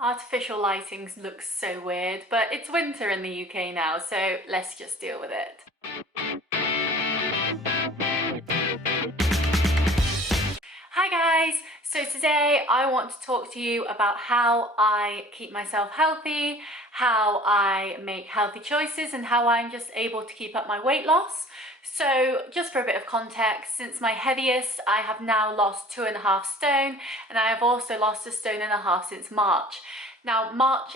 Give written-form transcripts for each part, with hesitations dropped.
Artificial lighting looks so weird, but it's winter in the UK now, so let's just deal with it. Hi guys! So today I want to talk to you about how I keep myself healthy, how I make healthy choices, and how I'm just able to keep up my weight loss. So just for a bit of context, since my heaviest, I have now lost 2.5 stone, and I have also lost 1.5 stone since March. Now,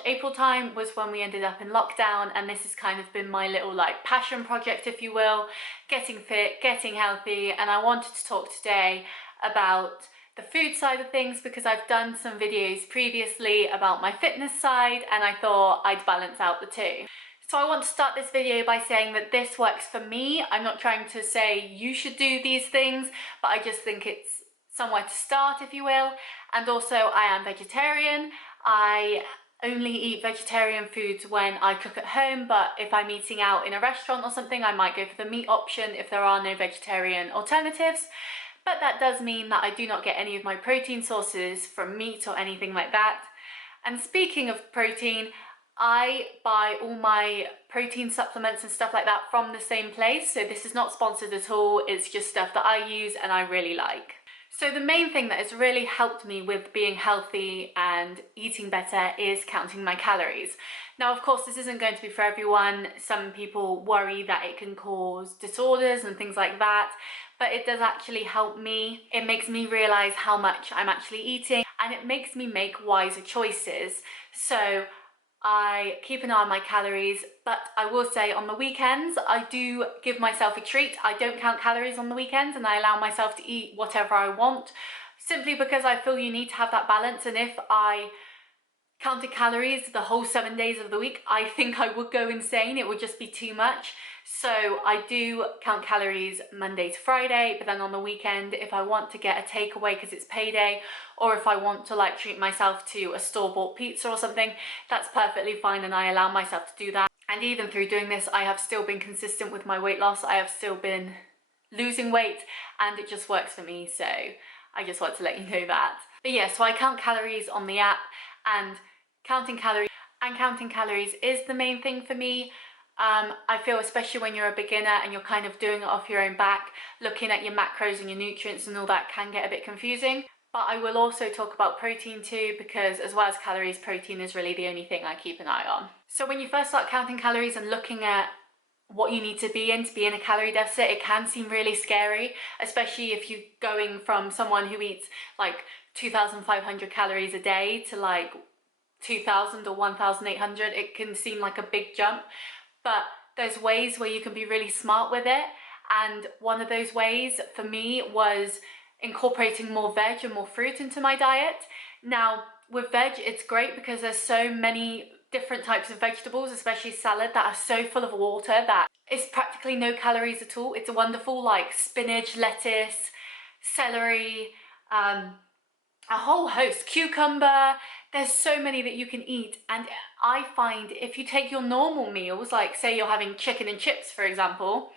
April time was when we ended up in lockdown, and this has kind of been my little passion project, if you will, getting fit, getting healthy, and I wanted to talk today about the food side of things because I've done some videos previously about my fitness side and I thought I'd balance out the two. So I want to start this video by saying that this works for me. I'm not trying to say you should do these things, but I just think it's somewhere to start, if you will. And also I am vegetarian. I only eat vegetarian foods when I cook at home, but if I'm eating out in a restaurant or something, I might go for the meat option if there are no vegetarian alternatives. But that does mean that I do not get any of my protein sources from meat or anything like that. And speaking of protein, I buy all my protein supplements and stuff like that from the same place. So this is not sponsored at all. It's just stuff that I use and I really like. So the main thing that has really helped me with being healthy and eating better is counting my calories. Now, of course, this isn't going to be for everyone. Some people worry that it can cause disorders and things like that, but it does actually help me. It makes me realize how much I'm actually eating and it makes me make wiser choices. So I keep an eye on my calories, but I will say on the weekends, I do give myself a treat. I don't count calories on the weekends and I allow myself to eat whatever I want, simply because I feel you need to have that balance. And if I counted calories the whole 7 days of the week, I think I would go insane. It would just be too much. So I do count calories Monday to Friday, but then on the weekend, if I want to get a takeaway because it's payday, or if I want to treat myself to a store-bought pizza or something, that's perfectly fine and I allow myself to do that. And even through doing this, I have still been consistent with my weight loss. I have still been losing weight and it just works for me. So I just want to let you know that. But yeah, so I count calories on the app, and counting calories is the main thing for me. I feel especially when you're a beginner and you're kind of doing it off your own back, looking at your macros and your nutrients and all that can get a bit confusing. But I will also talk about protein too, because as well as calories, protein is really the only thing I keep an eye on. So when you first start counting calories and looking at what you need to be in a calorie deficit, it can seem really scary, especially if you're going from someone who eats 2,500 calories a day to 2,000 or 1,800. It can seem like a big jump, but there's ways where you can be really smart with it. And one of those ways for me was incorporating more veg and more fruit into my diet. Now with veg, it's great because there's so many different types of vegetables, especially salad, that are so full of water that it's practically no calories at all. It's wonderful, like spinach, lettuce, celery, a whole host, cucumber. There's so many that you can eat, and I find if you take your normal meals, like say you're having chicken and chips for example,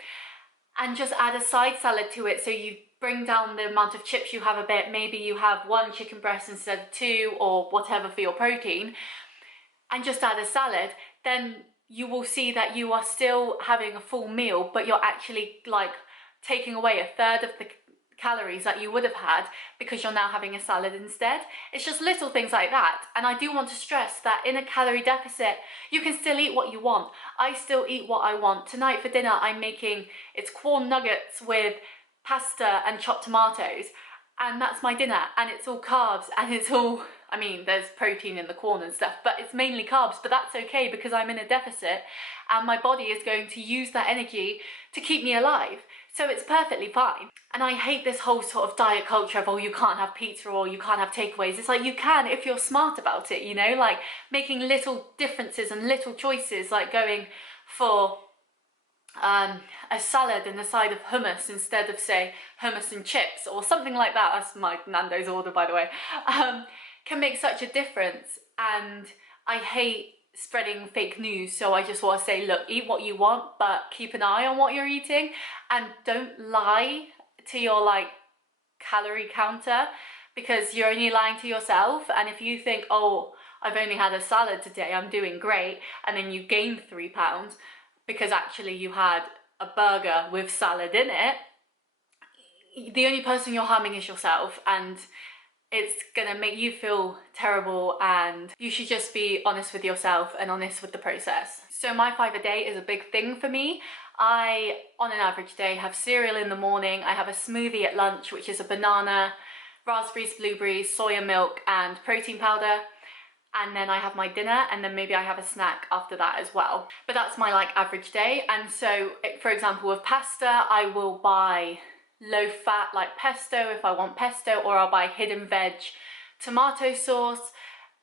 and just add a side salad to it, so you bring down the amount of chips you have a bit, maybe you have 1 chicken breast instead of 2 or whatever for your protein, and just add a salad, then you will see that you are still having a full meal, but you're actually taking away 1/3 of the calories that you would have had because you're now having a salad instead. It's just little things like that. And I do want to stress that in a calorie deficit, you can still eat what you want. I still eat what I want. Tonight for dinner, it's corn nuggets with pasta and chopped tomatoes. And that's my dinner. And it's all carbs and it's all, there's protein in the corn and stuff, but it's mainly carbs, but that's okay because I'm in a deficit and my body is going to use that energy to keep me alive. So it's perfectly fine. And I hate this whole sort of diet culture of, oh, you can't have pizza or you can't have takeaways. It's you can if you're smart about it, making little differences and little choices, like going for a salad and a side of hummus instead of, say, hummus and chips or something like that. That's my Nando's order, by the way. Can make such a difference. And I hate spreading fake news, so I just want to say, look, eat what you want, but keep an eye on what you're eating and don't lie to your calorie counter, because you're only lying to yourself. And if you think, oh, I've only had a salad today, I'm doing great, and then you gain 3 pounds because actually you had a burger with salad in it, the only person you're harming is yourself, and it's gonna make you feel terrible, and you should just be honest with yourself and honest with the process. So my 5 a day is a big thing for me. I, on an average day, have cereal in the morning, I have a smoothie at lunch, which is a banana, raspberries, blueberries, soya milk and protein powder, and then I have my dinner, and then maybe I have a snack after that as well. But that's my like average day. And so for example with pasta, I will buy low fat like pesto if I want pesto, or I'll buy hidden veg tomato sauce.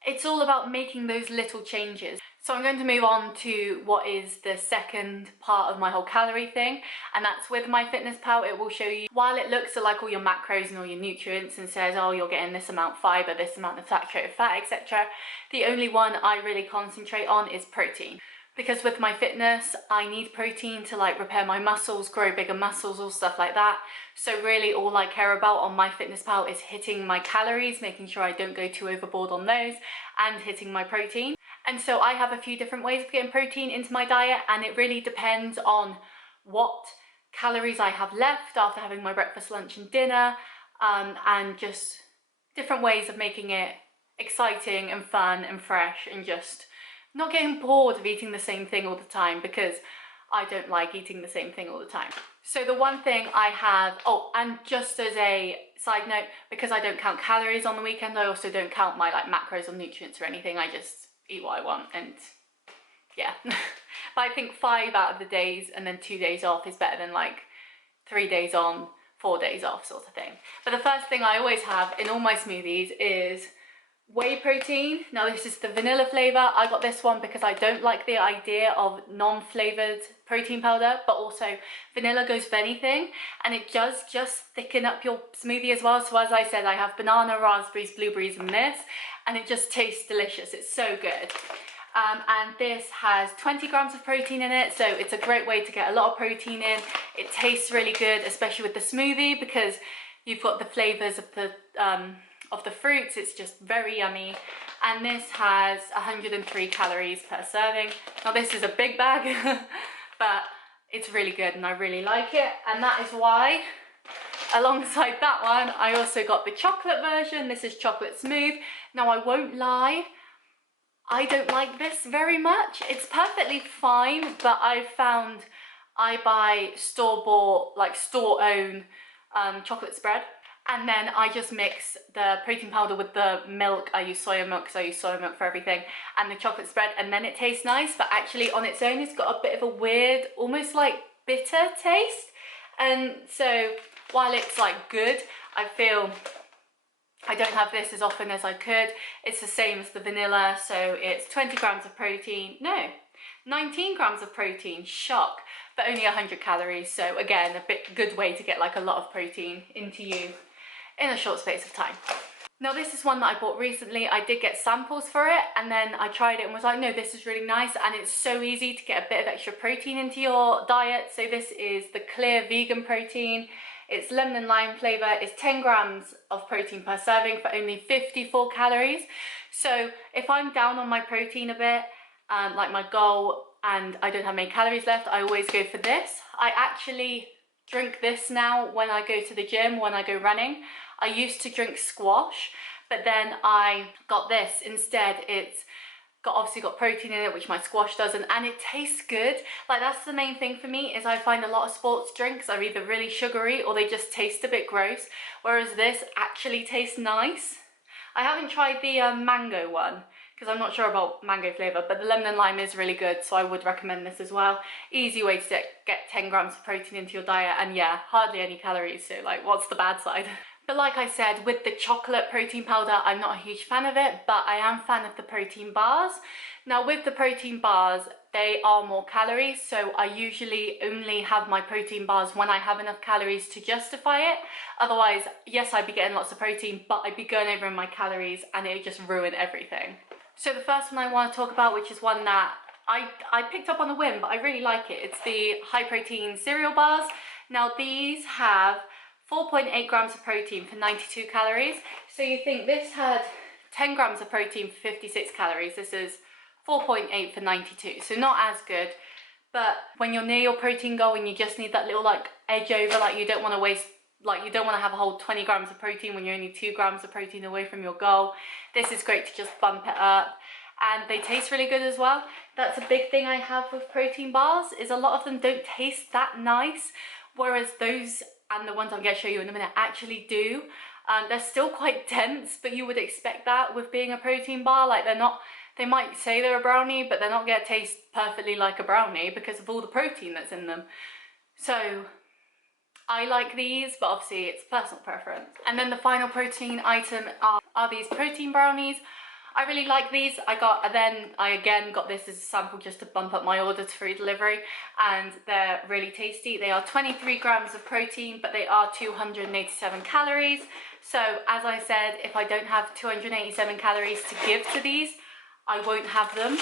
It's all about making those little changes. So I'm going to move on to what is the second part of my whole calorie thing, and that's with MyFitnessPal. It will show you, while it looks at like all your macros and all your nutrients and says, oh, you're getting this amount fiber, this amount of saturated fat, etc., the only one I really concentrate on is protein. Because with my fitness, I need protein to like repair my muscles, grow bigger muscles, all stuff like that. So really all I care about on MyFitnessPal is hitting my calories, making sure I don't go too overboard on those, and hitting my protein. And so I have a few different ways of getting protein into my diet, and it really depends on what calories I have left after having my breakfast, lunch and dinner, and just different ways of making it exciting and fun and fresh, and just not getting bored of eating the same thing all the time, because I don't like eating the same thing all the time. So the one thing I have, oh, and just as a side note, because I don't count calories on the weekend, I also don't count my like macros or nutrients or anything. I just eat what I want, and yeah. But I think 5 out of the days and then 2 days off is better than like 3 days on, 4 days off sort of thing. But the first thing I always have in all my smoothies is whey protein. Now this is the vanilla flavour. I got this one because I don't like the idea of non-flavoured protein powder, but also vanilla goes with anything, and it does just thicken up your smoothie as well. So as I said, I have banana, raspberries, blueberries and this, and it just tastes delicious. It's so good. And this has 20 grams of protein in it, so it's a great way to get a lot of protein in. It tastes really good, especially with the smoothie, because you've got the flavours of the fruits. It's just very yummy. And this has 103 calories per serving. Now this is a big bag, but it's really good and I really like it. And that is why, alongside that one, I also got the chocolate version. This is chocolate smooth. Now I won't lie, I don't like this very much. It's perfectly fine, but I've found I buy store-bought, like store-owned chocolate spread, and then I just mix the protein powder with the milk. I use soya milk because I use soya milk for everything, and the chocolate spread, and then it tastes nice. But actually on its own it's got a bit of a weird, almost like bitter taste. And so while it's like good, I feel I don't have this as often as I could. It's the same as the vanilla, so it's 20 grams of protein, no, 19 grams of protein, shock, but only 100 calories. So again, a good way to get like a lot of protein into you in a short space of time. Now this is one that I bought recently. I did get samples for it, and then I tried it and was like, no, this is really nice, and it's so easy to get a bit of extra protein into your diet. So this is the clear vegan protein. It's lemon and lime flavour. It's 10 grams of protein per serving for only 54 calories. So if I'm down on my protein a bit, like my goal, and I don't have many calories left, I always go for this. I actually drink this now when I go to the gym, when I go running. I used to drink squash, but then I got this instead. It's obviously got protein in it, which my squash doesn't, and it tastes good. Like that's the main thing for me, is I find a lot of sports drinks are either really sugary or they just taste a bit gross, whereas this actually tastes nice. I haven't tried the mango one because I'm not sure about mango flavour, but the lemon and lime is really good, so I would recommend this as well. Easy way to get 10 grams of protein into your diet, and yeah, hardly any calories, so like what's the bad side? But like I said, with the chocolate protein powder, I'm not a huge fan of it, but I am a fan of the protein bars. Now with the protein bars, they are more calories, so I usually only have my protein bars when I have enough calories to justify it. Otherwise, yes, I'd be getting lots of protein, but I'd be going over in my calories and it would just ruin everything. So the first one I want to talk about, which is one that I picked up on a whim, but I really like it. It's the high protein cereal bars. Now these have 4.8 grams of protein for 92 calories. So you think this had 10 grams of protein for 56 calories. This is 4.8 for 92, so not as good. But when you're near your protein goal and you just need that little like edge over, like you don't want to waste, like you don't want to have a whole 20 grams of protein when you're only 2 grams of protein away from your goal, this is great to just bump it up. And they taste really good as well. That's a big thing I have with protein bars, is a lot of them don't taste that nice, whereas those and the ones I'm going to show you in a minute actually do. They're still quite dense, but you would expect that with being a protein bar. Like they're not, they might say they're a brownie, but they're not going to taste perfectly like a brownie because of all the protein that's in them. So I like these, but obviously it's personal preference. And then the final protein item are these protein brownies. I really like these. I again got this as a sample just to bump up my order to free delivery, and they're really tasty. They are 23 grams of protein, but they are 287 calories. So as I said, if I don't have 287 calories to give to these, I won't have them,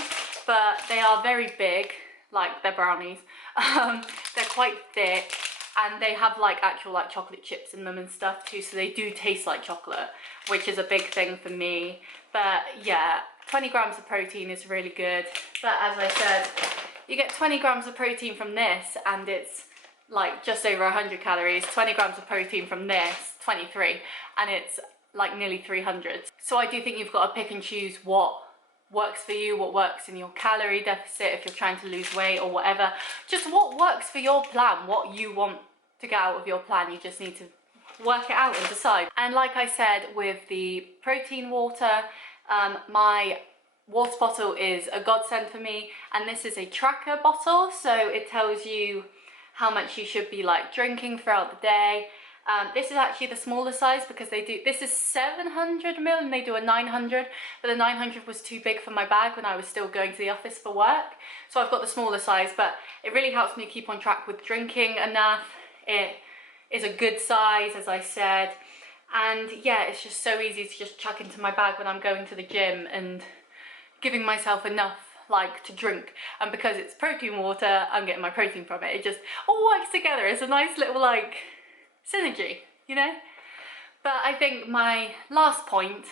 but they are very big, like they're brownies. They're quite thick, and they have like actual like chocolate chips in them and stuff too, so they do taste like chocolate, which is a big thing for me. But yeah, 20 grams of protein is really good. But as I said, you get 20 grams of protein from this and it's like just over 100 calories. 20 grams of protein from this, 23, and it's like nearly 300. So I do think you've got to pick and choose what works for you, what works in your calorie deficit if you're trying to lose weight or whatever. Just what works for your plan, what you want to get out of your plan. You just need to work it out and decide. And like I said, with the protein water, my water bottle is a godsend for me, and this is a tracker bottle, so it tells you how much you should be like drinking throughout the day. This is actually the smaller size because this is 700 ml and they do a 900, but the 900 was too big for my bag when I was still going to the office for work, so I've got the smaller size. But it really helps me keep on track with drinking enough. It is a good size, as I said, and yeah, it's just so easy to just chuck into my bag when I'm going to the gym and giving myself enough like to drink. And because it's protein water, I'm getting my protein from it. It just all works together. It's a nice little like synergy, you know. But I think my last point,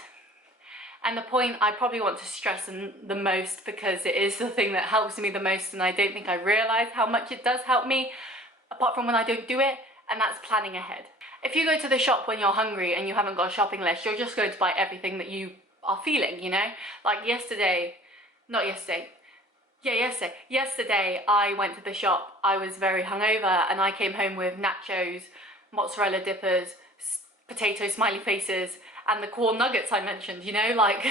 and the point I probably want to stress the most because it is the thing that helps me the most, and I don't think I realise how much it does help me apart from when I don't do it, and that's planning ahead. If you go to the shop when you're hungry and you haven't got a shopping list, you're just going to buy everything that you are feeling, you know. Like yesterday I went to the shop, I was very hungover, and I came home with nachos, mozzarella dippers, potato smiley faces, and the corn nuggets I mentioned, you know, like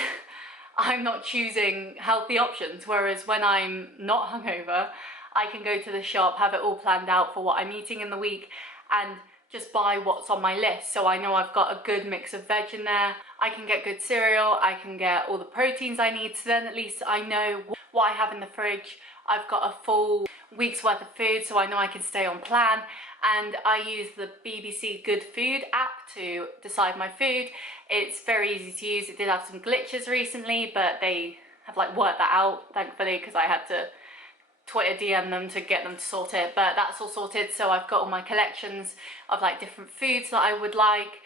I'm not choosing healthy options. Whereas when I'm not hungover, I can go to the shop, have it all planned out for what I'm eating in the week, and just buy what's on my list. So I know I've got a good mix of veg in there. I can get good cereal, I can get all the proteins I need, so then at least I know what I have in the fridge. I've got a full week's worth of food, so I know I can stay on plan. And I use the BBC Good Food app to decide my food. It's very easy to use. It did have some glitches recently, but they have like worked that out, thankfully, because I had to Twitter DM them to get them to sort it, but that's all sorted. So I've got all my collections of like different foods that I would like.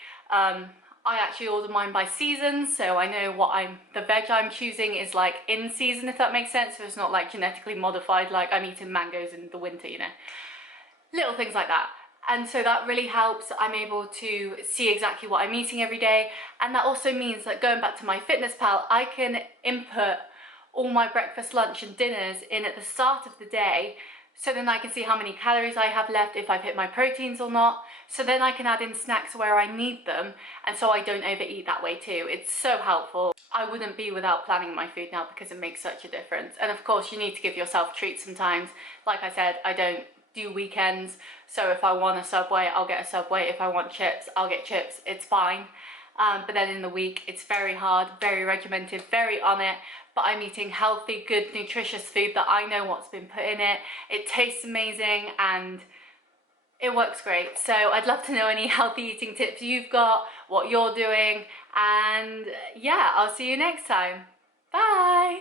I actually order mine by season, so I know what the veg I'm choosing is like in season, if that makes sense. So it's not like genetically modified, like I'm eating mangoes in the winter, you know. Little things like that. And so that really helps. I'm able to see exactly what I'm eating every day. And that also means that going back to my fitness pal, I can input all my breakfast, lunch and dinners in at the start of the day, so then I can see how many calories I have left, if I've hit my proteins or not, so then I can add in snacks where I need them, and so I don't overeat that way too. It's so helpful. I wouldn't be without planning my food now because it makes such a difference. And of course you need to give yourself treats sometimes. Like I said, I don't do weekends, so if I want a Subway, I'll get a Subway. If I want chips, I'll get chips. It's fine. But then in the week, it's very hard, very regimented, very on it. But I'm eating healthy, good, nutritious food that I know what's been put in it. It tastes amazing and it works great. So I'd love to know any healthy eating tips you've got, what you're doing, and yeah, I'll see you next time. Bye!